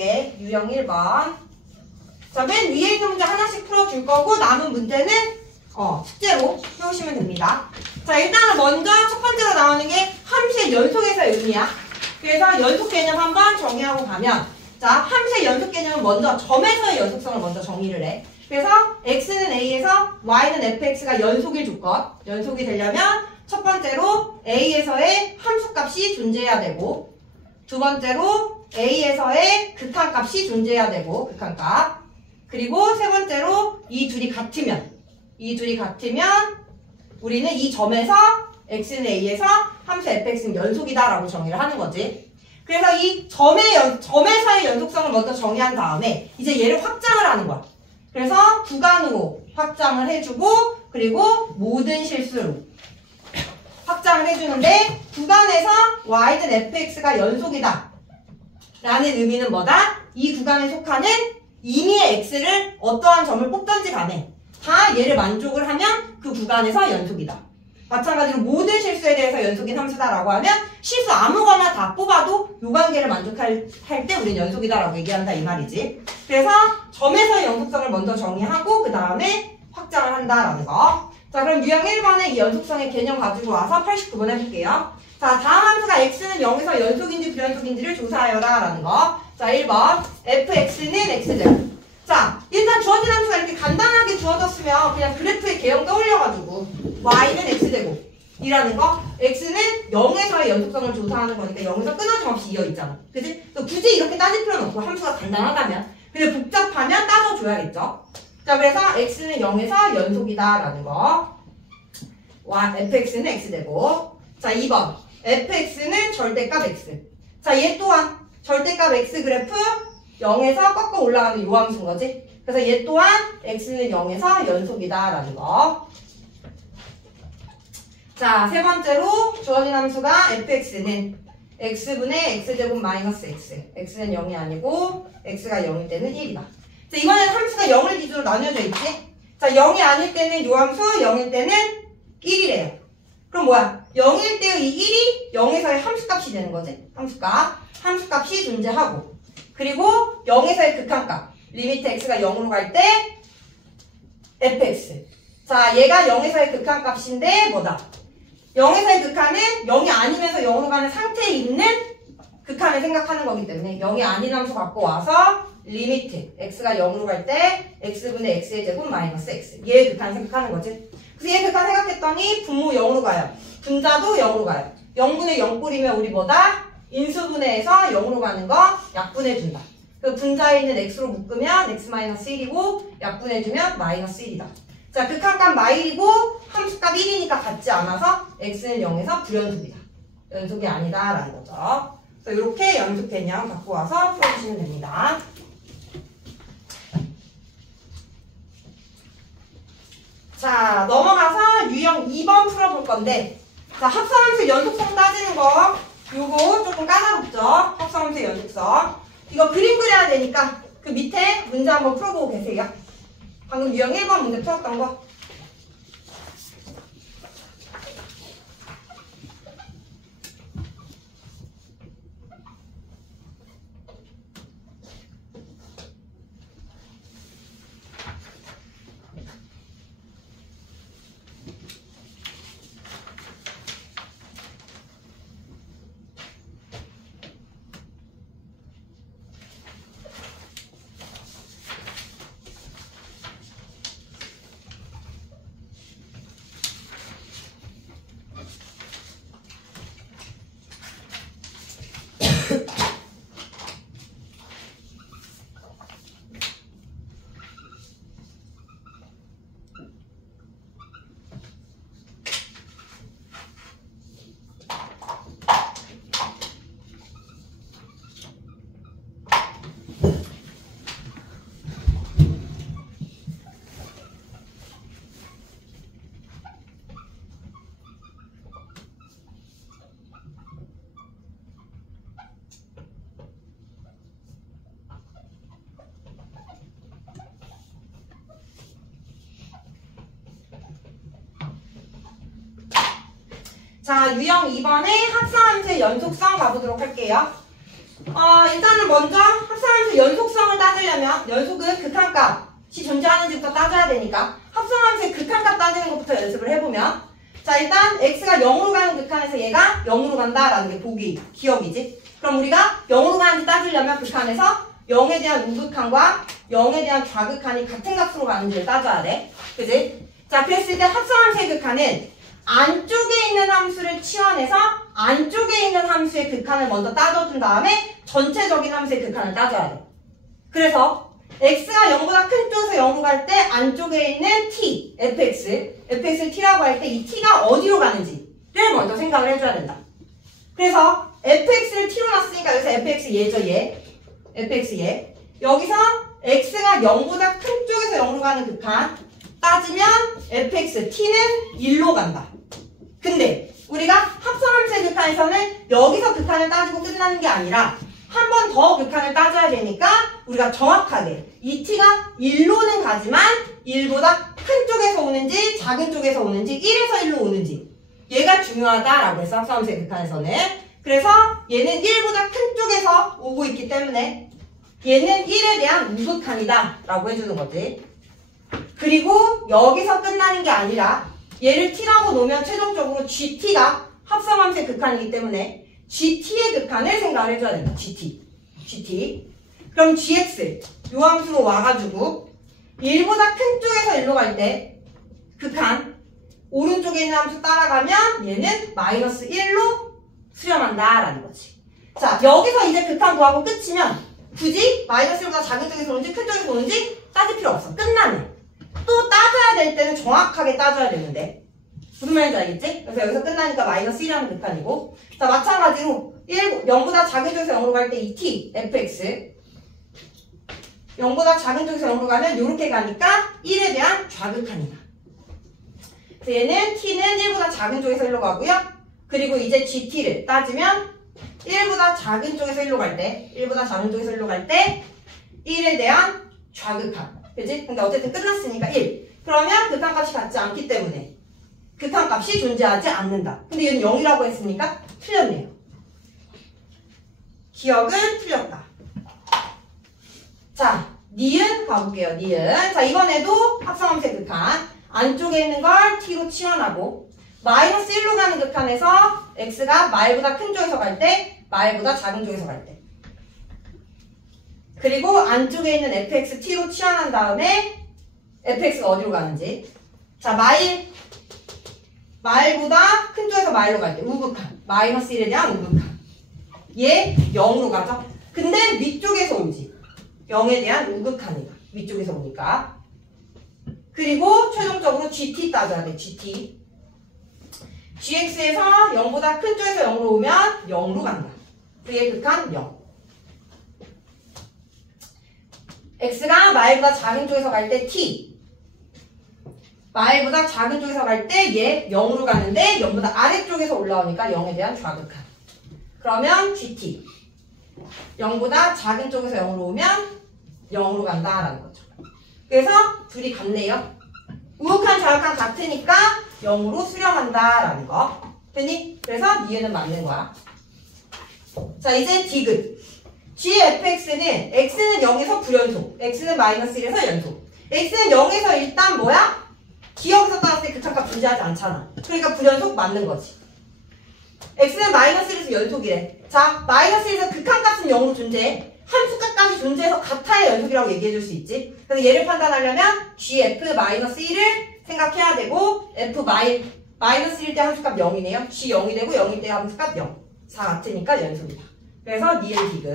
유형 1번. 자, 맨 위에 있는 문제 하나씩 풀어줄 거고 남은 문제는 숙제로 해오시면 됩니다. 자, 일단은 먼저 첫 번째로 나오는 게 함수의 연속에서의 의미야. 그래서 연속 개념 한번 정의하고 가면, 자, 함수의 연속 개념은 먼저 점에서의 연속성을 먼저 정의를 해. 그래서 x는 a에서 y는 fx가 연속일 조건. 연속이 되려면 첫 번째로 a에서의 함수값이 존재해야 되고, 두 번째로 a에서의 극한값이 존재해야 되고, 극한값. 그리고 세 번째로 이 둘이 같으면 우리는 이 점에서 x는 a에서 함수 fx는 연속이다라고 정의를 하는 거지. 그래서 이 점에서의 연속성을 먼저 정의한 다음에 이제 얘를 확장을 하는 거야. 그래서 구간으로 확장을 해주고, 그리고 모든 실수로 확장을 해주는데, 구간에서 y는 fx가 연속이다 라는 의미는 뭐다? 이 구간에 속하는 임의의 x를 어떠한 점을 뽑던지 간에 다 얘를 만족을 하면 그 구간에서 연속이다. 마찬가지로 모든 실수에 대해서 연속인 함수다라고 하면 실수 아무거나 다 뽑아도 요 관계를 만족할 때 우리는 연속이다라고 얘기한다 이 말이지. 그래서 점에서의 연속성을 먼저 정의하고 그 다음에 확장을 한다라는 거. 자, 그럼 유형 1번에 이 연속성의 개념 가지고 와서 89번 해볼게요. 자, 다음 함수가 x는 0에서 연속인지 불연속인지를 조사하여라 라는 거. 자, 1번 fx는 x제곱. 자, 일단 주어진 함수가 이렇게 간단하게 주어졌으면 그냥 그래프의 개형 떠올려가지고 y는 x제곱이라는 거. x는 0에서의 연속성을 조사하는 거니까 0에서 끊어짐없이 이어있잖아. 그치? 굳이 이렇게 따질 필요는 없고 함수가 간단하다면. 근데 복잡하면 따져줘야겠죠. 자, 그래서 x는 0에서 연속이다라는 거. fx는 x제곱. 자, 2번 fx는 절대값 x. 자, 얘 또한 절대값 x 그래프 0에서 꺾어 올라가는 요 함수인 거지. 그래서 얘 또한 x는 0에서 연속이다라는 거. 자, 세 번째로 주어진 함수가 fx는 x분의 x제곱 마이너스 x. x는 0이 아니고 x가 0일 때는 1이다. 자, 이번엔 함수가 0을 기준으로 나뉘어져 있지. 자, 0이 아닐 때는 요 함수, 0일 때는 1이래요. 그럼 뭐야? 0일 때의 이 1이 0에서의 함수값이 되는 거지. 함수값이 존재하고, 그리고 0에서의 극한값 리미트 x가 0으로 갈 때 fx. 자, 얘가 0에서의 극한값인데 뭐다? 0에서의 극한은 0이 아니면서 0으로 가는 상태에 있는 극한을 생각하는 거기 때문에 0이 아닌 함수 갖고 와서 리미트 x가 0으로 갈 때 x분의 x의 제곱 마이너스 x. 얘의 극한 생각하는 거지. 그래서 얘의 극한 생각했더니 분모 0으로 가요. 분자도 0으로 가요. 0분의 0꼴이면 우리 뭐다? 인수분해해서 0으로 가는 거 약분해준다. 그 분자에 있는 x로 묶으면 x-1이고 약분해주면 마이너스 1이다. 자, 극한값 마일이고 함수값 1이니까 같지 않아서 x는 0에서 불연속이다. 연속이 아니다 라는 거죠. 그래서 이렇게 연속 개념 갖고 와서 풀어주시면 됩니다. 자, 넘어가서 유형 2번 풀어볼 건데, 자, 합성함수 연속성 따지는 거 요거 조금 까다롭죠? 합성함수 연속성. 이거 그림 그려야 되니까 그 밑에 문제 한번 풀어보고 계세요. 방금 유형 1번 문제 풀었던 거. 자, 유형 2번의 합성함수의 연속성 가보도록 할게요. 일단은 먼저 합성함수 연속성을 따지려면 연속은 극한값이 존재하는지부터 따져야 되니까 합성함수의 극한값 따지는 것부터 연습을 해보면 자 일단 x가 0으로 가는 극한에서 얘가 0으로 간다라는 게 보기, 기억이지? 그럼 우리가 0으로 가는지 따지려면 극한에서 0에 대한 우극한과 0에 대한 좌극한이 같은 값으로 가는지를 따져야 돼. 그지? 자 그랬을 때 합성함수의 극한은 안쪽에 있는 함수를 치환해서 안쪽에 있는 함수의 극한을 먼저 따져준 다음에 전체적인 함수의 극한을 따져야 돼. 그래서 x가 0보다 큰 쪽에서 0으로 갈 때 안쪽에 있는 t, fx를 t라고 할 때 이 t가 어디로 가는지를 먼저 생각을 해줘야 된다. 그래서 fx를 t로 놨으니까 여기서 fx 얘죠, 얘. fx 얘. 여기서 x가 0보다 큰 쪽에서 0으로 가는 극한 따지면 fx, t는 1로 간다. 근데 우리가 합성함수의 극한에서는 여기서 극한을 따지고 끝나는 게 아니라 한 번 더 극한을 따져야 되니까 우리가 정확하게 이 t가 1로는 가지만 1보다 큰 쪽에서 오는지 작은 쪽에서 오는지 1에서 1로 오는지 얘가 중요하다라고 해서 합성함수의 극한에서는 그래서 얘는 1보다 큰 쪽에서 오고 있기 때문에 얘는 1에 대한 우극한이다 라고 해주는 거지. 그리고 여기서 끝나는 게 아니라 얘를 t라고 놓으면 최종적으로 gt가 합성함수의 극한이기 때문에 gt의 극한을 생각을 해줘야 된다. gt. 그럼 gx 요 함수로 와가지고 1보다 큰 쪽에서 1로 갈 때 극한 오른쪽에 있는 함수 따라가면 얘는 마이너스 1로 수렴한다 라는 거지. 자 여기서 이제 극한 구하고 끝이면 굳이 마이너스 1보다 작은 쪽에서 오는지 큰 쪽에서 오는지 따질 필요 없어. 끝나네. 또 따져야 될 때는 정확하게 따져야 되는데 무슨 말인지 알겠지? 그래서 여기서 끝나니까 마이너스 1이라는 극한이고 자 마찬가지로 0보다 작은 쪽에서 0으로 갈 때 이 t, fx 0보다 작은 쪽에서 0으로 가면 이렇게 가니까 1에 대한 좌극한이다. 그래서 얘는 t는 1보다 작은 쪽에서 1로 가고요. 그리고 이제 gt를 따지면 1보다 작은 쪽에서 1로 갈 때 1보다 작은 쪽에서 1로 갈 때 1에 대한 좌극한 그치? 근데 어쨌든 끝났으니까 1 그러면 극한값이 같지 않기 때문에 극한값이 존재하지 않는다. 근데 얘는 0이라고 했으니까 틀렸네요. 기억은 틀렸다. 자, 니은 가볼게요. 니은. 자, 이번에도 합성함수의 극한. 안쪽에 있는 걸 t로 치환하고 마이너스 1로 가는 극한에서 x가 말보다 큰 쪽에서 갈 때, 말보다 작은 쪽에서 갈 때. 그리고 안쪽에 있는 fx t로 치환한 다음에 fx가 어디로 가는지. 자, 말보다 큰 쪽에서 마일로 갈 때 우극한. 마이너스 1에 대한 우극한. 얘 0으로 가죠. 근데 위쪽에서 오지. 0에 대한 우극한이다. 위쪽에서 오니까. 그리고 최종적으로 gt 따져야 돼. gt. gx에서 0보다 큰 쪽에서 0으로 오면 0으로 간다. 그의 극한 0. x가 말보다 작은 쪽에서 갈 때 t. 말보다 작은 쪽에서 갈 때 얘 0으로 가는데 0보다 아래쪽에서 올라오니까 0에 대한 좌극한. 그러면 gt. 0보다 작은 쪽에서 0으로 오면 0으로 간다라는 거죠. 그래서 둘이 같네요. 우극한 좌극한 같으니까 0으로 수렴한다라는 거. 됐니? 그래서 니은은 맞는 거야. 자 이제 디귿. gfx는 x는 0에서 불연속. x는 마이너스 1에서 연속. x는 0에서 일단 뭐야? 기억에서 따랐을 때 극한값 존재하지 않잖아. 그러니까 불연속 맞는 거지. x는 마이너스 1에서 연속이래. 자, 마이너스 1에서 극한값은 0으로 존재해. 함수값까지 존재해서 같아야 연속이라고 얘기해줄 수 있지. 그래서 얘를 판단하려면 gf 마이너스 1을 생각해야 되고 f 마이너스 1일 때 함수값 0이네요. g 0이 되고 0일 때 함수값 0. 4 같으니까 연속이다. 그래서 니은 디귿.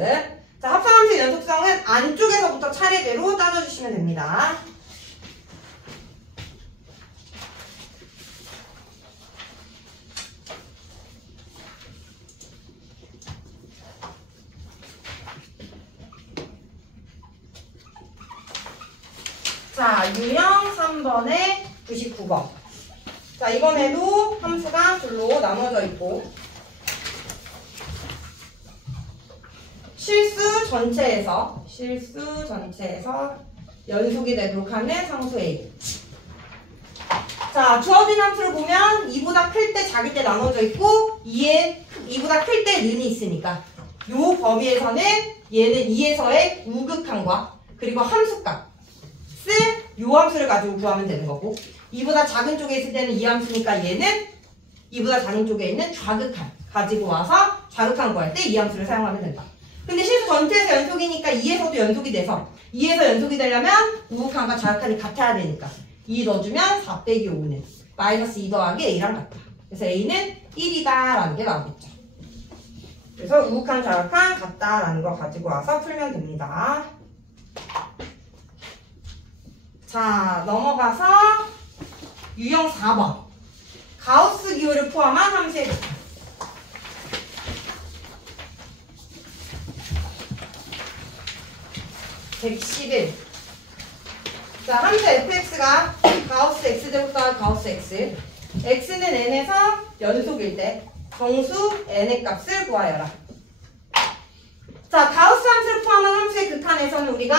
자, 합성함수의 연속성은 안쪽에서부터 차례대로 따져주시면 됩니다. 자, 유형 3번에 99번. 자, 이번에도 함수가 둘로 나눠져 있고 실수 전체에서 연속이 되도록 하는 상수 A. 자, 주어진 함수를 보면 2보다 클 때 작을 때 나눠져 있고 2보다 클 때 는이 있으니까 요 범위에서는 얘는 2에서의 우극한과 그리고 함수값 요 함수를 가지고 구하면 되는 거고, 2보다 작은 쪽에 있을 때는 이 함수니까 얘는 2보다 작은 쪽에 있는 좌극한 가지고 와서 좌극한 구할 때 이 함수를 사용하면 된다. 근데 실수 전체에서 연속이니까 2에서도 연속이 돼서 2에서 연속이 되려면 우극한과 좌극한이 같아야 되니까 2 넣어주면 4 빼기 5는 마이너스 2 더하기 A랑 같다. 그래서 A는 1이다 라는 게 나오겠죠. 그래서 우극한 좌극한 같다 라는 거 가지고 와서 풀면 됩니다. 자, 넘어가서 유형 4번. 가우스 기호를 포함한 함수의 극한. (111) 자, 함수 fx가 가우스 x제곱 더하기 가우스 x, x는 n에서 연속일 때 정수 n의 값을 구하여라. 자, 가우스 함수를 포함한 함수의 극한에서는 우리가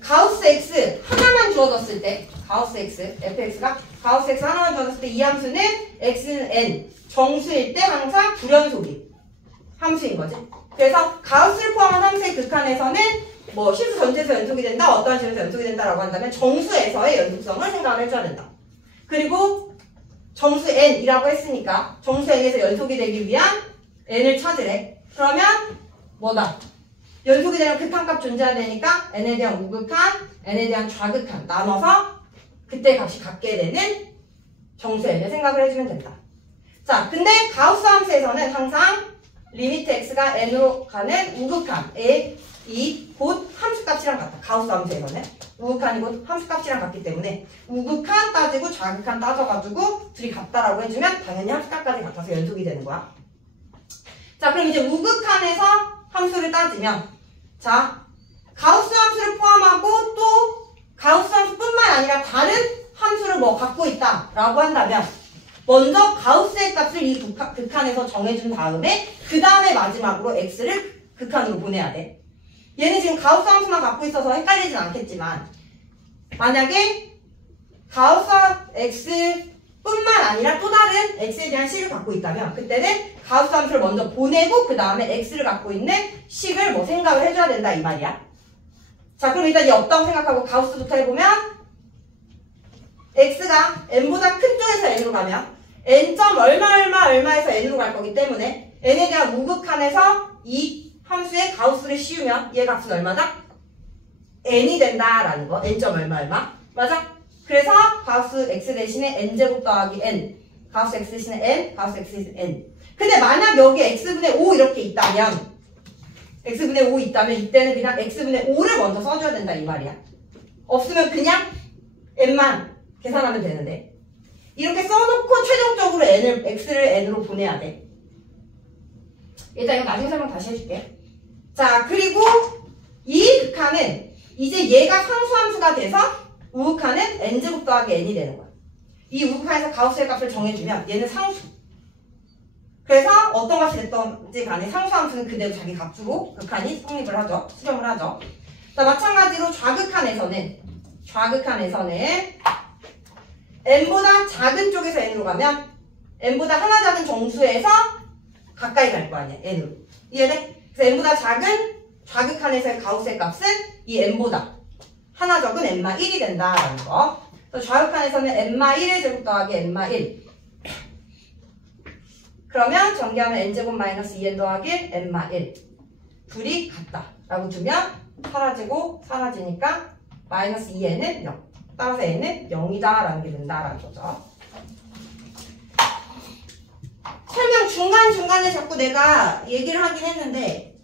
가우스 x 하나만 주어졌을 때, 가우스 x, fx가 가우스 x 하나만 주어졌을 때 이 함수는 x는 n, 정수일 때 항상 불연속이 함수인 거지. 그래서 가우스를 포함한 함수의 극한에서는 실수 전체에서 연속이 된다, 어떠한 식에서 연속이 된다라고 한다면 정수에서의 연속성을 생각을 해줘야 된다. 그리고 정수 n이라고 했으니까 정수 n에서 연속이 되기 위한 n을 찾으래. 그러면 연속이 되면 극한값 존재해야 되니까 n에 대한 우극한, n에 대한 좌극한 나눠서 그때 값이 같게 되는 정수 n을 생각을 해주면 된다. 자, 근데 가우스 함수에서는 항상 리미트 x가 n으로 가는 우극한에 이 곧 함수값이랑 같다. 가우스 함수에서는 우극한이 곧 함수값이랑 같기 때문에 우극한 따지고 좌극한 따져가지고 둘이 같다라고 해주면 당연히 함수값까지 같아서 연속이 되는 거야. 자, 그럼 이제 우극한에서 함수를 따지면, 자, 가우스 함수를 포함하고 또 가우스 함수뿐만 아니라 다른 함수를 갖고 있다라고 한다면 먼저 가우스의 값을 이 극한에서 정해준 다음에 그 다음에 마지막으로 x를 극한으로 보내야 돼. 얘는 지금 가우스 함수만 갖고 있어서 헷갈리진 않겠지만 만약에 가우스 x뿐만 아니라 또 다른 x에 대한 식을 갖고 있다면 그때는 가우스 함수를 먼저 보내고 그 다음에 x를 갖고 있는 식을 생각을 해줘야 된다 이 말이야. 자, 그럼 일단 이 없다고 생각하고 가우스부터 해보면 x가 n보다 큰 쪽에서 n으로 가면 n.얼마 얼마에서 n으로 갈 거기 때문에 n에 대한 우극한에서 이 함수의 가우스를 씌우면 얘 값은 얼마다? n이 된다라는 거. n.얼마 맞아? 그래서 가우스 x 대신에 n제곱 더하기 n, 가우스 x 대신에 n, 가우스 x 대신에 n. 근데 만약 여기 x분의 5 이렇게 있다면 x분의 5 있다면 이때는 그냥 x분의 5를 먼저 써줘야 된다 이 말이야. 없으면 그냥 n만 계산하면 되는데 이렇게 써놓고 최종적으로 x를 n으로 보내야 돼. 일단 이거 나중에 설명 다시 해줄게. 자, 그리고 이 극한은 이제 얘가 상수함수가 돼서 우극한은 n제곱 더하기 n이 되는 거야. 이 우극한에서 가우스의 값을 정해주면 얘는 상수. 그래서 어떤 값이 됐던지 간에 상수함수는 그대로 자기 값으로 극한이 성립을 하죠. 수렴을 하죠. 자, 마찬가지로 좌극한에서는 n보다 작은 쪽에서 n으로 가면 n보다 하나 작은 정수에서 가까이 갈 거 아니야, n으로. 이해돼? 그래서 n보다 작은 좌극한에서의 가우스의 값은 이 n보다 하나 적은 n-1이 된다라는 거. 그래서 좌극한에서는 n-1을 제곱 더하기 n-1. 그러면 전개하면 n제곱 마이너스 2n 더하기 n-1. 둘이 같다라고 두면 사라지고 사라지니까 마이너스 2n은 0. 따라서 n은 0이다라는 게 된다라는 거죠. 설명 중간중간에 자꾸 내가 얘기를 하긴 했는데,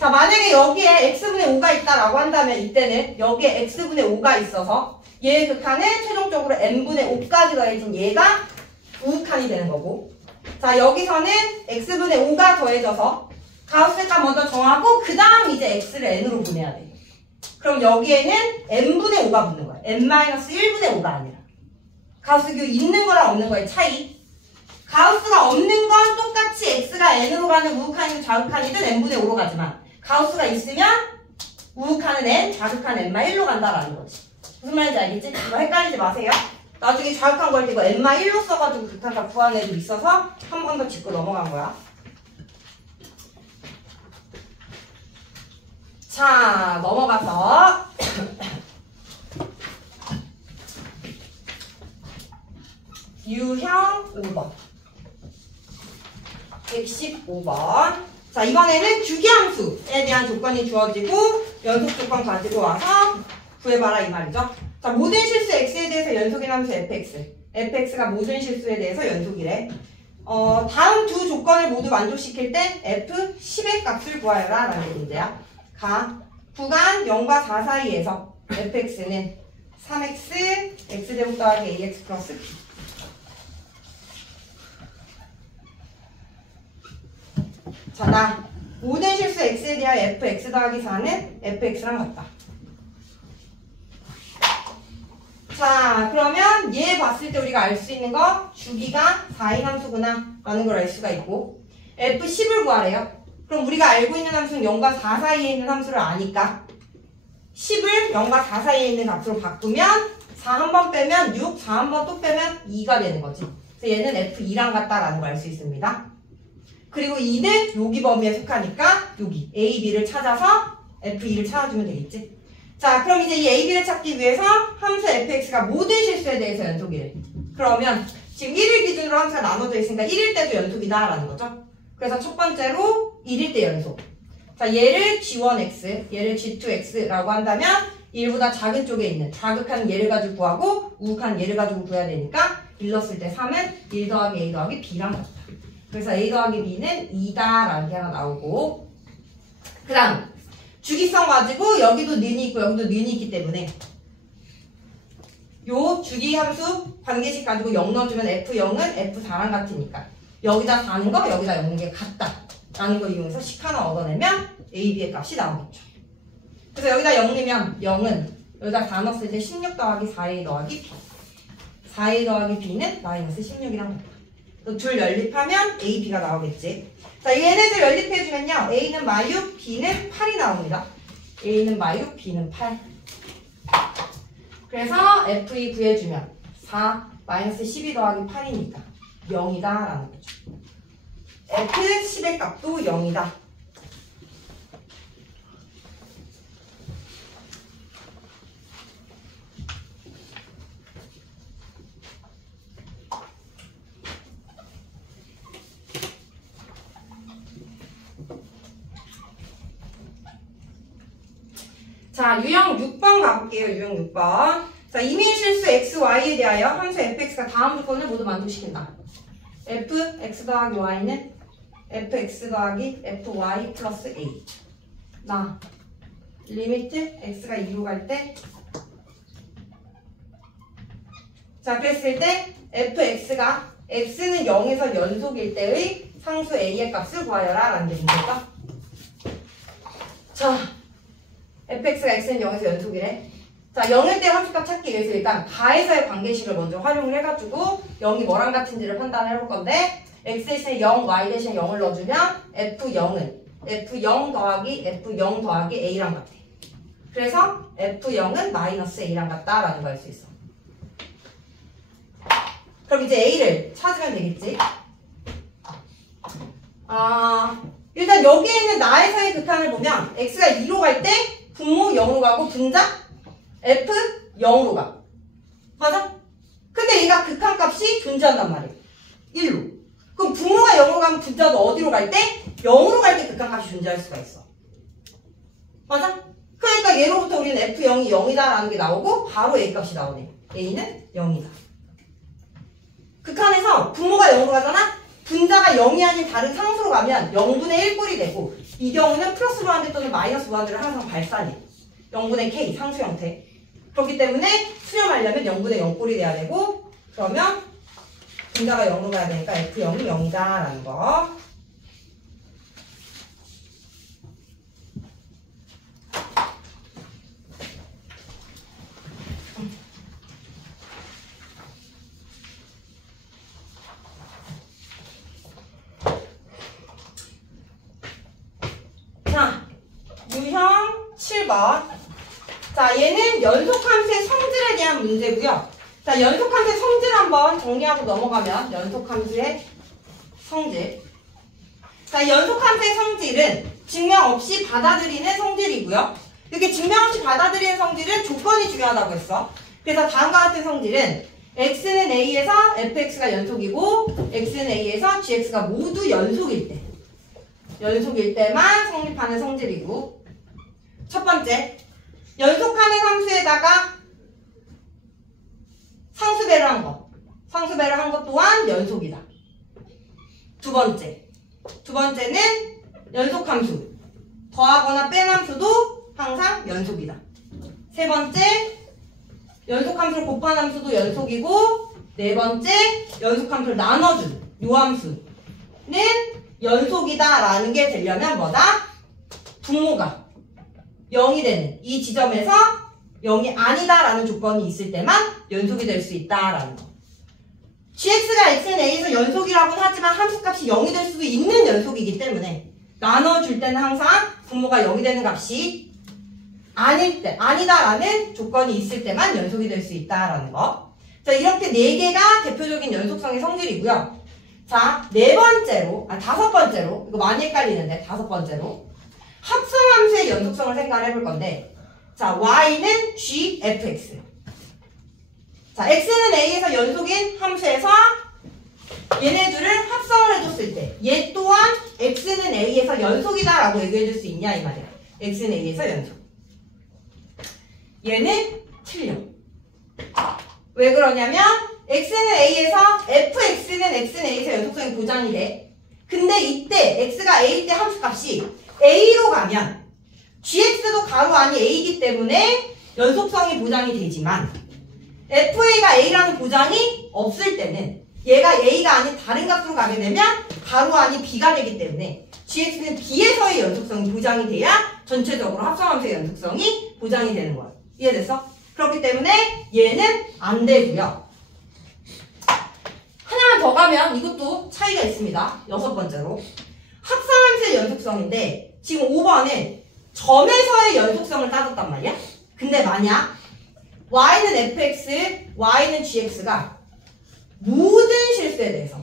자, 만약에 여기에 x분의 5가 있다라고 한다면 이때는 여기에 x분의 5가 있어서 얘의 극한은 최종적으로 n분의 5까지 더해진 얘가 우극한이 되는 거고, 자, 여기서는 x분의 5가 더해져서 가우스의 값 먼저 정하고 그 다음 이제 x를 n으로 보내야 돼. 그럼 여기에는 n분의 5가 붙는 거야. n-1분의 5가 아니라. 가우스 기호 있는 거랑 없는 거의 차이. 가우스가 없는 건 똑같이 x가 n으로 가는 우극한이든 좌극한이든 n분의 5로 가지만 가우스가 있으면 우극한은 n, 좌극한 n-1로 간다라는 거지. 무슨 말인지 알겠지? 이거 헷갈리지 마세요. 나중에 자극한 거 할 때 이거 엠마 1로 써가지고 극한값 구한 애도 있어서 한 번 더 짚고 넘어간 거야. 자, 넘어가서 유형 5번 115번. 자, 이번에는 주기함수에 대한 조건이 주어지고 연속 조건 가지고 와서 구해봐라 이 말이죠. 자, 모든 실수 x에 대해서 연속인 함수 fx. fx가 모든 실수에 대해서 연속이래. 다음 두 조건을 모두 만족시킬 때 f10의 값을 구하여라 라는 문제야. 구간 0과 4 사이에서 fx는 3x x제곱 더하기 ax 플러스 b. 자, 나 모든 실수 x에 대하여 fx 더하기 4는 fx랑 같다. 자, 그러면 얘 봤을 때 우리가 알 수 있는 거 주기가 4인 함수구나 라는 걸 알 수가 있고 f10을 구하래요. 그럼 우리가 알고 있는 함수는 0과 4 사이에 있는 함수를 아니까 10을 0과 4 사이에 있는 값으로 바꾸면 4 한 번 빼면 6, 4 한 번 또 빼면 2가 되는 거지. 그래서 얘는 f2랑 같다라는 걸 알 수 있습니다. 그리고 2는 여기 범위에 속하니까 여기 a, b를 찾아서 f2를 찾아주면 되겠지. 자, 그럼 이제 이 a, b를 찾기 위해서 함수 fx가 모든 실수에 대해서 연속이래. 그러면 지금 1일 기준으로 함수가 나눠져 있으니까 1일 때도 연속이다 라는 거죠. 그래서 첫 번째로 1일 때 연속. 자, 얘를 g1x, 얘를 g2x라고 한다면 1보다 작은 쪽에 있는 자극한 얘를 가지고 구하고 우극한 얘를 가지고 구해야 되니까 일렀을 때 3은 1 더하기 a 더하기 b랑 같다. 그래서 a 더하기 b는 2다 라는 게 하나 나오고, 그 다음 주기성 가지고 여기도 는이 있고 여기도 는이 있기 때문에 요 주기함수 관계식 가지고 0 넣어주면 f0은 f4랑 같으니까 여기다 4는 거 여기다 0는 게 같다 라는 거 이용해서 식 하나 얻어내면 a, b의 값이 나오겠죠. 그래서 여기다 0 넣으면 0은 여기다 4 넣었을 때 16 더하기 4a 더하기 b, 4a 더하기 b는 마이너스 16이랑 같다. 둘 연립하면 a, b가 나오겠지. 자, 얘네들 연립해주면요 a는 마육, b는 8이 나옵니다. a는 마육, b는 8. 그래서 f2 구해주면 4 마이너스 12 더하기 8이니까 0이다 라는 거죠. f10의 값도 0이다. 자, 유형 6번 가볼게요. 유형 6번. 자, 이민실수 x, y에 대하여 함수 fx가 다음 조건을 모두 만족시킨다. f, x 더하기 y는 fx 더하기 fy 플러스 a. 나 리미트 x가 2로 갈 때, 자, 그랬을 때 fx가 x는 0에서 연속일 때의 상수 a의 값을 구하여라 라는 게 문제다. 자, fx가 x는 0에서 연속이래. 자, 0일 때 함수값 찾기 위해서 일단 가에서의 관계식을 먼저 활용을 해가지고 0이 뭐랑 같은지를 판단을 해볼 건데, x 대신에 0, y 대신에 0을 넣어주면 f0은 f0 더하기 f0 더하기 a랑 같아. 그래서 f0은 마이너스 a랑 같다라는 걸 알 수 있어. 그럼 이제 a를 찾으면 되겠지. 일단 여기에 있는 나에서의 극한을 보면 x가 2로 갈 때 분모 0으로 가고 분자 f 0으로 가. 맞아? 근데 얘가 극한값이 존재한단 말이야. 1로. 그럼 분모가 0으로 가면 분자도 어디로 갈 때? 0으로 갈 때 극한값이 존재할 수가 있어. 맞아? 그러니까 얘로부터 우리는 f0이 0이다 라는 게 나오고 바로 a 값이 나오네. a는 0이다. 극한에서 분모가 0으로 가잖아? 분자가 0이 아닌 다른 상수로 가면 0분의 1꼴이 되고, 이 경우는 플러스 무한대 또는 마이너스 무한대를 항상 발산해. 0분의 k 상수 형태. 그렇기 때문에 수렴하려면 0분의 0꼴이 돼야 되고, 그러면 분자가 0으로 가야 되니까 f0이 0이다 라는 거. 자, 유형 7번. 자, 얘는 연속함수의 성질에 대한 문제고요. 자, 연속함수의 성질 한번 정리하고 넘어가면 연속함수의 성질. 자, 연속함수의 성질은 증명 없이 받아들이는 성질이고요. 이렇게 증명 없이 받아들이는 성질은 조건이 중요하다고 했어. 그래서 다음과 같은 성질은 x는 a에서 fx가 연속이고 x는 a에서 gx가 모두 연속일 때만 성립하는 성질이고, 첫 번째, 연속하는 함수에다가 상수배를 한 것. 상수배를 한 것 또한 연속이다. 두 번째는 연속함수. 더하거나 뺀 함수도 항상 연속이다. 세 번째, 연속함수를 곱한 함수도 연속이고, 네 번째, 연속함수를 나눠준 요함수는 연속이다라는 게 되려면 뭐다? 분모가 0이 되는 이 지점에서 0이 아니다라는 조건이 있을 때만 연속이 될 수 있다라는 거. gx가 x는 a에서 연속이라고는 하지만 함수값이 0이 될 수도 있는 연속이기 때문에 나눠줄 때는 항상 분모가 0이 되는 값이 아닐 때, 아니다라는 조건이 있을 때만 연속이 될 수 있다라는 거. 자, 이렇게 4개가 대표적인 연속성의 성질이고요. 자, 다섯 번째로, 이거 많이 헷갈리는데, 다섯 번째로 합성함수의 연속성을 생각을 해볼 건데, 자, y는 g, fx. 자, x는 a에서 연속인 함수에서 얘네 둘을 합성을 해줬을 때, 얘 또한 x는 a에서 연속이다라고 얘기해줄 수 있냐 이 말이야. x는 a에서 연속. 얘는 틀려. 왜 그러냐면 x는 a에서 fx는 x는 a에서 연속성이 보장이 돼. 근데 이때 x가 a일 때 함수값이 a로 가면 gx도 가로 안이 a이기 때문에 연속성이 보장이 되지만 fa가 a라는 보장이 없을 때는 얘가 a가 아닌 다른 값으로 가게 되면 가로 안이 b가 되기 때문에 gx는 b에서의 연속성이 보장이 돼야 전체적으로 합성함수의 연속성이 보장이 되는 거야. 이해됐어? 그렇기 때문에 얘는 안 되고요. 하나만 더 가면 이것도 차이가 있습니다. 여섯 번째로 합성함수의 연속성인데 지금 5번은 점에서의 연속성을 따졌단 말이야. 근데 만약 y는 fx, y는 gx가 모든 실수에 대해서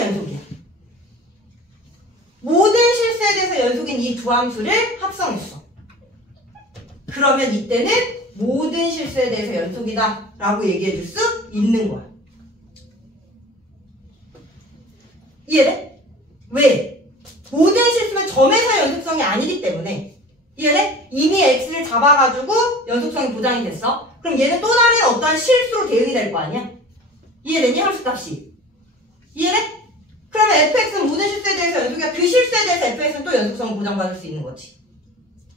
연속이야. 모든 실수에 대해서 연속인 이 두 함수를 합성했어. 그러면 이때는 모든 실수에 대해서 연속이다 라고 얘기해 줄 수 있는 거야. 이해돼? 왜? 모든 실수는 점에서 연속성이 아니기 때문에. 이해돼? 이미 x를 잡아가지고 연속성이 보장이 됐어. 그럼 얘는 또 다른 어떠한 실수로 대응이 될 거 아니야? 이해되니? 함수값이. 이해돼? 그러면 fx는 모든 실수에 대해서 연속이야. 그 실수에 대해서 fx는 또 연속성을 보장받을 수 있는 거지.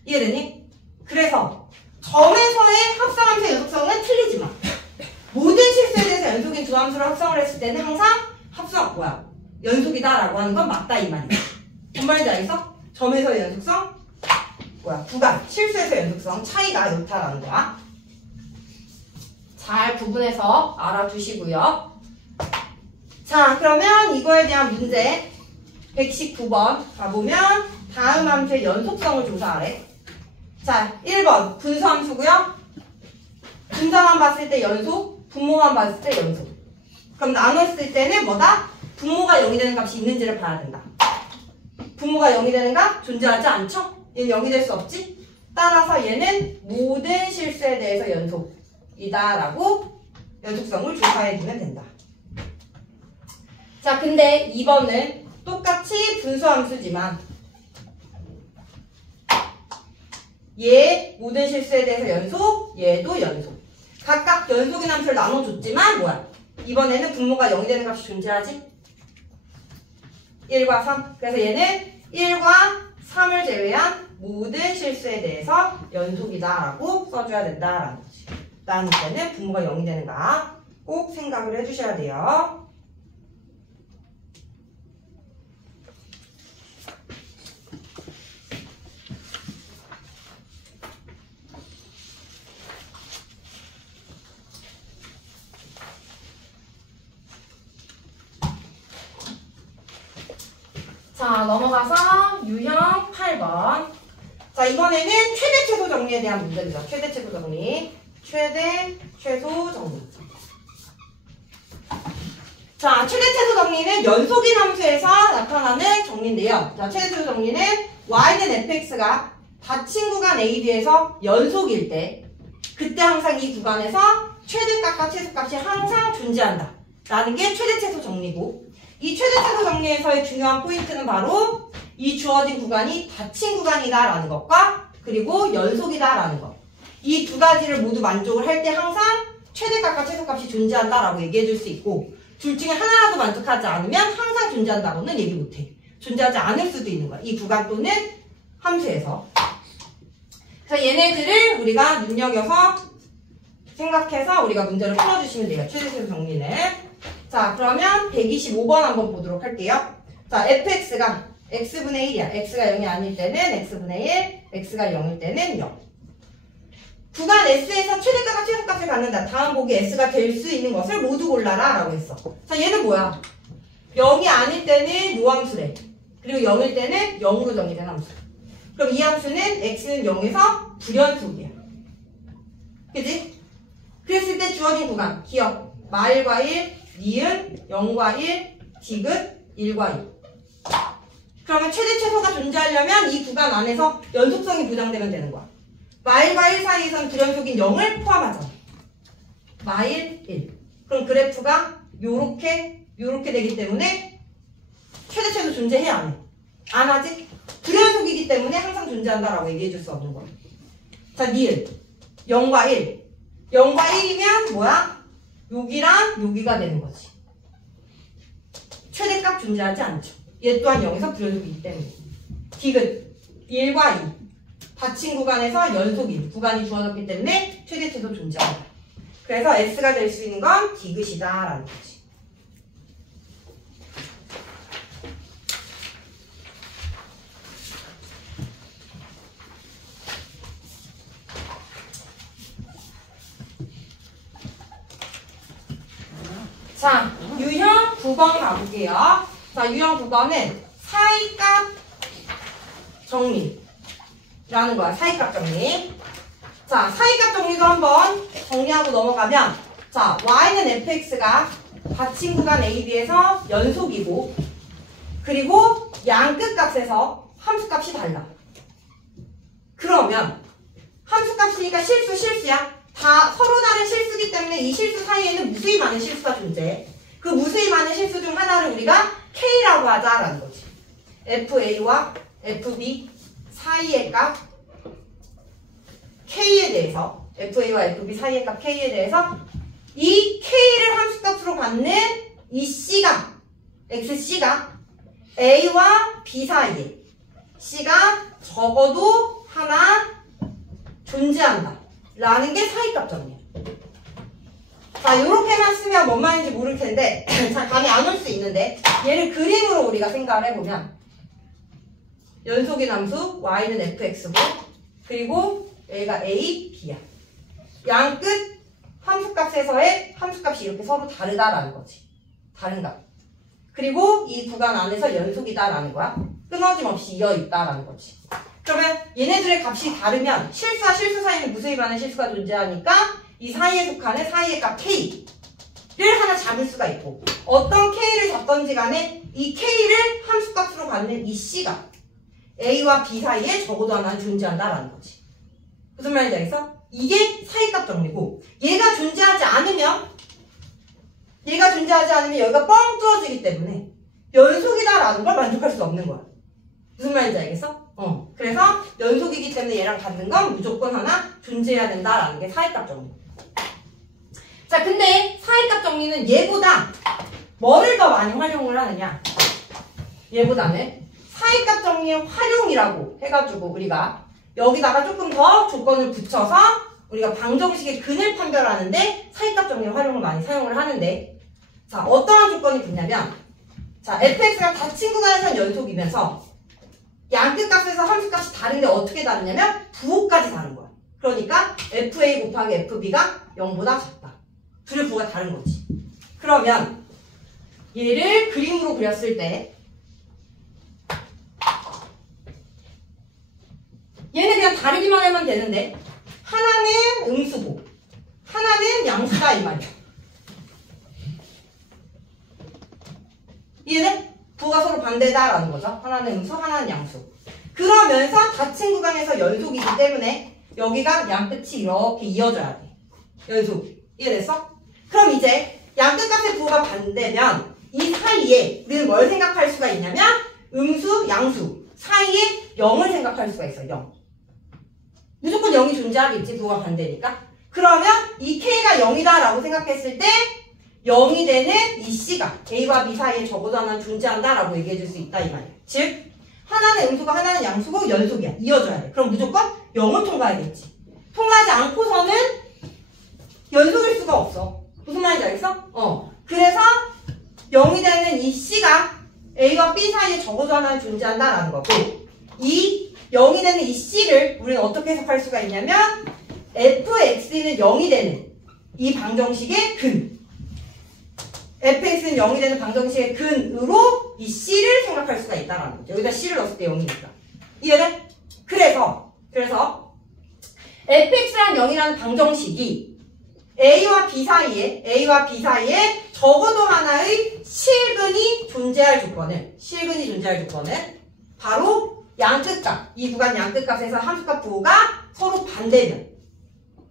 이해되니? 그래서 점에서의 합성함수의 연속성은 틀리지만 모든 실수에 대해서 연속인 두 함수를 합성을 했을 때는 항상 연속이다라고 하는 건 맞다 이 말이야. 뭔 말인지 알겠어? 점에서의 연속성, 구간, 실수에서의 연속성 차이가 이렇다라는 거야. 잘 구분해서 알아두시고요. 자, 그러면 이거에 대한 문제 119번 가보면 다음 함수의 연속성을 조사하래. 자, 1번 분수함수고요. 분자만 봤을 때 연속, 분모만 봤을 때 연속. 그럼 나눴을 때는 뭐다? 분모가 0이 되는 값이 있는지를 봐야 된다. 분모가 0이 되는 값 존재하지 않죠? 얘는 0이 될 수 없지? 따라서 얘는 모든 실수에 대해서 연속이다라고 연속성을 조사해주면 된다. 자, 근데 2번은 똑같이 분수함수지만 얘 모든 실수에 대해서 연속, 얘도 연속. 각각 연속인 함수를 나눠줬지만 이번에는 분모가 0이 되는 값이 존재하지? 1과 3. 그래서 얘는 1과 3을 제외한 모든 실수에 대해서 연속이다라고 써줘야 된다라는 거지. 나눌 때는 분모가 0이 되는가 꼭 생각을 해주셔야 돼요. 자, 넘어가서 유형 8번. 자, 이번에는 최대 최소 정리에 대한 문제입니다. 최대 최소 정리. 최대, 최소 정리. 자, 최대, 최소 정리는 연속인 함수에서 나타나는 정리인데요. 자, 최대, 최소 정리는 y는 fx가 닫힌 구간 AB에서 연속일 때, 그때 항상 이 구간에서 최대값과 최소값이 항상 존재한다. 라는 게 최대, 최소 정리고, 이 최대, 최소 정리에서의 중요한 포인트는 바로 이 주어진 구간이 닫힌 구간이다 라는 것과 그리고 연속이다 라는 것. 이 두 가지를 모두 만족을 할 때 항상 최대값과 최소값이 존재한다 라고 얘기해 줄 수 있고, 둘 중에 하나라도 만족하지 않으면 항상 존재한다고는 얘기 못해. 존재하지 않을 수도 있는 거야. 이 구간 또는 함수에서. 그래서 얘네들을 우리가 눈여겨서 생각해서 우리가 문제를 풀어주시면 돼요. 최대, 최소 정리는. 자, 그러면 125번 한번 보도록 할게요. 자, fx가 x분의 1이야. x가 0이 아닐 때는 x분의 1, x가 0일 때는 0. 구간 S에서 최대값과 최소값을 갖는다. 다음 보기 S가 될 수 있는 것을 모두 골라라 라고 했어. 자, 얘는 뭐야? 0이 아닐 때는 요 함수래. 그리고 0일 때는 0으로 정의된 함수. 그럼 이 함수는 X는 0에서 불연속이야. 그치? 그랬을 때 주어진 구간, 기억, 마일과 1, 니은, 0과 1, 디귿, 1과 2. 그러면 최대 최소가 존재하려면 이 구간 안에서 연속성이 보장되면 되는 거야. 마일과 1 사이에선 불연속인 0을 포함하잖아. 마일 1. 그럼 그래프가 요렇게 되기 때문에 최대 최소 존재해 안 해? 안 하지? 불연속이기 때문에 항상 존재한다라고 얘기해 줄 수 없는 거야. 자, 니은 0과 1. 0과 1이면 뭐야? 여기랑 여기가 되는 거지. 최대값 존재하지 않죠. 얘 또한 0에서 불연속이기 때문에. 디귿 1과 2. 닫힌 구간에서 연속인 구간이 주어졌기 때문에 최대 최소 존재한다. 그래서 S가 될 수 있는 건 디귿이다 라는 거지. 자, 유형 9번 가볼게요. 자, 유형 9번은 사이값 정리라는 거야. 사이값 정리. 자, 사이값 정리도 한번 정리하고 넘어가면, 자, y는 fx가 닫힌 구간 AB에서 연속이고, 그리고 양끝 값에서 함수값이 달라. 그러면 함수값이니까 실수야. 다 서로 다른 실수기 때문에 이 실수 사이에는 무수히 많은 실수가 존재해. 그 무수히 많은 실수 중 하나를 우리가 K라고 하자라는 거지. FA와 FB 사이의 값 K에 대해서, FA와 FB 사이의 값 K에 대해서 이 K를 함수값으로 갖는 이 C가, XC가 A와 B 사이에 C가 적어도 하나 존재한다 라는 게 사이값 정리야. 자, 요렇게만 쓰면 뭔 말인지 모를 텐데 잘 감이 안 올 수 있는데, 얘를 그림으로 우리가 생각을 해보면 연속인 함수 y는 fx고, 그리고 얘가 a, b야. 양끝 함수값에서의 함수값이 이렇게 서로 다르다라는 거지. 다른 값. 그리고 이 구간 안에서 연속이다라는 거야. 끊어짐 없이 이어있다라는 거지. 그러면 얘네들의 값이 다르면 실수와 실수 사이에는 무수히 많은 실수가 존재하니까 이 사이에 속하는 사이의 값 K를 하나 잡을 수가 있고, 어떤 K를 잡던지 간에 이 K를 함수값으로 갖는 이 C가 A와 B 사이에 적어도 하나는 존재한다라는 거지. 무슨 말인지 알겠어? 이게 사이값 정리고, 얘가 존재하지 않으면 여기가 뻥 뚫어지기 때문에 연속이다라는 걸 만족할 수 없는 거야. 무슨 말인지 알겠어? 그래서 연속이기 때문에 얘랑 같은 건 무조건 하나 존재해야 된다라는 게 사이값 정리. 자, 근데 사이값 정리는 얘보다 뭐를 더 많이 활용을 하느냐? 얘보다는 사이값 정리의 활용이라고 해가지고 우리가 여기다가 조금 더 조건을 붙여서 우리가 방정식의 근을 판별하는데 사이값 정리의 활용을 많이 사용을 하는데, 자, 어떠한 조건이 붙냐면, 자, fx가 닫힌 구간에선 연속이면서 양끝 값에서 함수값이 다른데 어떻게 다르냐면 부호까지 다른 거야. 그러니까 fa 곱하기 fb가 0보다 작다. 둘의 부호가 다른 거지. 그러면 얘를 그림으로 그렸을 때 얘는 그냥 다르기만 하면 되는데, 하나는 음수고 하나는 양수다 이 말이야. 이해돼? 부호가 서로 반대다라는 거죠. 하나는 음수, 하나는 양수. 그러면서 닫힌 구간에서 연속이기 때문에 여기가 양끝이 이렇게 이어져야 돼. 연속. 이해됐어? 그럼 이제 양끝값의 부호가 반대면 이 사이에 우리는 뭘 생각할 수가 있냐면 음수, 양수 사이에 0을 생각할 수가 있어. 0. 무조건 0이 존재하겠지. 부호가 반대니까. 그러면 이 K가 0이다 라고 생각했을 때 0이 되는 이 C가 A와 B 사이에 적어도 하나 존재한다 라고 얘기해 줄 수 있다 이 말이야. 즉 하나는 음수고 하나는 양수고 연속이야. 이어져야 돼. 그럼 무조건 0은 통과해야겠지. 통과하지 않고서는 연속일 수가 없어. 무슨 말인지 알겠어? 그래서 0이 되는 이 C가 A와 B 사이에 적어도 하나 존재한다라는 거고, 이 0이 되는 이 C를 우리는 어떻게 해석할 수가 있냐면 fx는 0이 되는 이 방정식의 근, fx는 0이 되는 방정식의 근으로 이 C를 생각할 수가 있다라는 거죠. 여기다 C를 넣었을 때 0이니까. 이해돼? 그래서 fx란 0이라는 방정식이 A와 B 사이에 적어도 하나의 실근이 존재할 조건은 바로 양끝값, 이 구간 양끝값에서 함수값 부호가 서로 반대면,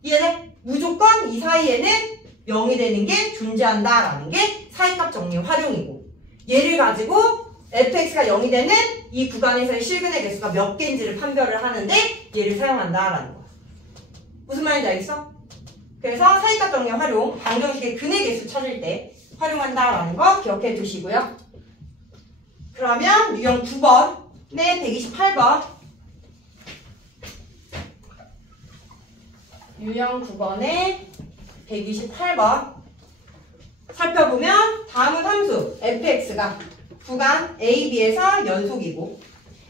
이해돼? 무조건 이 사이에는 0이 되는 게 존재한다라는 게 사이값 정리 활용이고, 얘를 가지고 fx가 0이 되는 이 구간에서의 실근의 개수가 몇 개인지를 판별을 하는데 얘를 사용한다라는 거야. 무슨 말인지 알겠어? 그래서 사이값 정리 활용, 방정식의 근의 개수 찾을 때 활용한다라는 거 기억해 두시고요. 그러면 유형 9번, 네, 128번. 유형 9번에 128번. 살펴보면 다음은 함수 fx가 구간 A, B에서 연속이고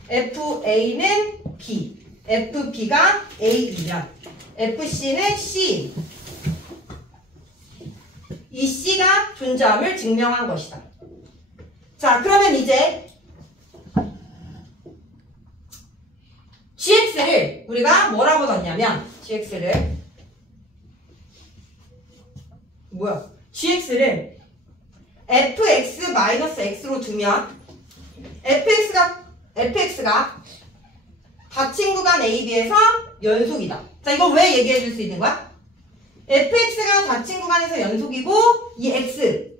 FA는 B, FB가 AB면 FC는 C. 이 C가 존재함을 증명한 것이다. 자, 그러면 이제 GX를 우리가 뭐라고 넣냐면 GX를 fx-x로 두면 fx가 닫힌 구간 AB에서 연속이다. 자, 이거 왜 얘기해 줄 수 있는 거야? fx가 닫힌 구간에서 연속이고 이 x,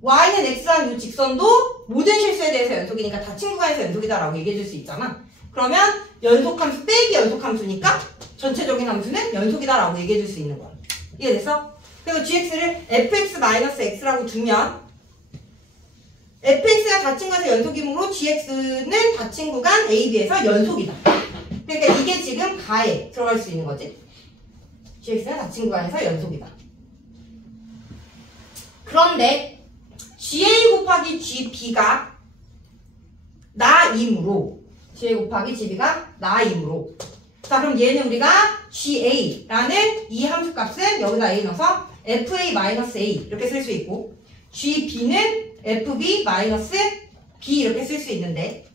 y는 x라는 이 직선도 모든 실수에 대해서 연속이니까 닫힌 구간에서 연속이다라고 얘기해 줄 수 있잖아. 그러면 연속함수 빼기 연속함수니까 전체적인 함수는 연속이다라고 얘기해 줄 수 있는 거야. 이해됐어? 그리고 gx를 fx-x라고 두면 fx가 닫힌 구간에서 연속이므로 gx는 닫힌 구간 AB에서 연속이다. 그러니까 이게 지금 가에 들어갈 수 있는 거지. gx는 닫힌 구간에서 연속이다. 그런데 ga 곱하기 gb가 나이므로 자, 그럼 얘는 우리가 ga라는 이 함수값은 여기다 a 넣어서 fa-a 이렇게 쓸 수 있고 gb는 fb-b 이렇게 쓸 수 있는데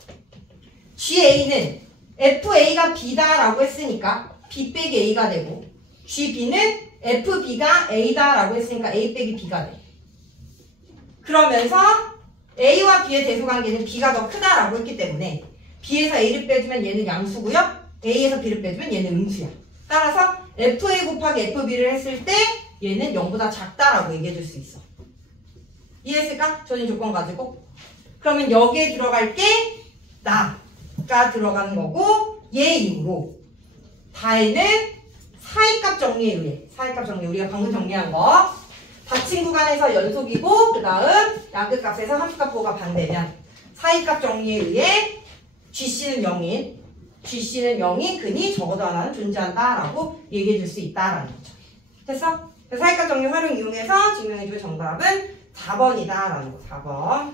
ga는 fa가 b다라고 했으니까 b 빼기 a가 되고 gb는 fb가 a다라고 했으니까 a 빼기 b가 돼. 그러면서 a와 b의 대소관계는 b가 더 크다라고 했기 때문에 b에서 a를 빼주면 얘는 양수고요. a에서 b를 빼주면 얘는 음수야. 따라서 fa 곱하기 fb를 했을 때 얘는 0보다 작다라고 얘기해 줄 수 있어. 이해했을까? 전인 조건 가지고. 그러면 여기에 들어갈 게 나가 들어가는 거고 얘이므로 다에는 사이값 정리에 의해 우리가 방금 정리한 거 닫힌 구간에서 연속이고 그 다음 양끝값에서 함수값 부호가 반대면 사이값 정리에 의해 GC는 0인 근이 적어도 하나는 존재한다라고 얘기해 줄 수 있다라는 거죠. 됐어? 사이값 정리 활용 이용해서 증명해 줄 정답은 4번이다라는 거. 4번.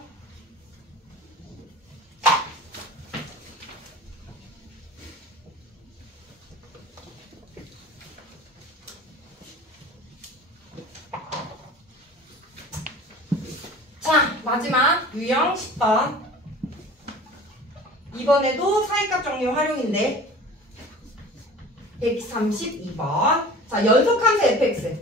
자, 마지막 유형 10번. 이번에도 사이값 정리 활용인데 132번. 자, 연속함수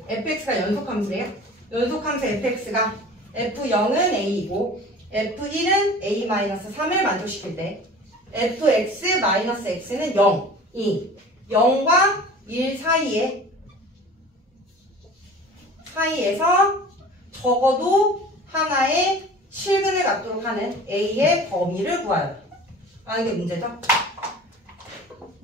fx가 연속함수래요. 연속함수 fx가 f0은 a이고 f1은 a-3을 만족시킬 때 fx-x는 0이 0과 1 사이에서 적어도 하나의 실근을 갖도록 하는 a의 범위를 구하여 라는 게 문제죠.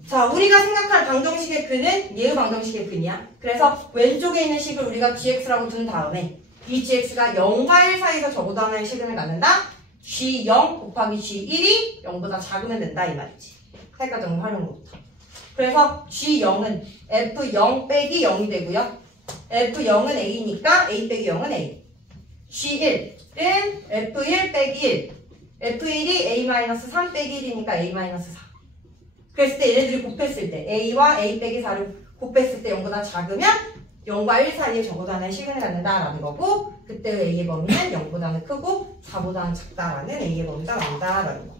자, 우리가 생각할 방정식의 근은 얘의 방정식의 근이야. 그래서 왼쪽에 있는 식을 우리가 gx라고 둔 다음에 이 gx가 0과 1 사이에서 적어도 하나의 실근을 갖는다. g0 곱하기 g1이 0보다 작으면 된다 이 말이지. 살까 정리 활용부터. 그래서 g0은 f0 빼기 0이 되고요. f0은 a니까 a 빼기 0은 a. g1은 f1 빼기 1. f1이 a-3 빼기 1이니까 a-4. 그랬을 때 얘네들이 곱했을 때 a와 a 빼기 4를 곱했을 때 0보다 작으면 0과 1 사이에 적어도 하나의 실근을 갖는다라는 거고, 그때 a의 범위는 0보다는 크고 4보다는 작다라는 a의 범위가 나온다라는 거.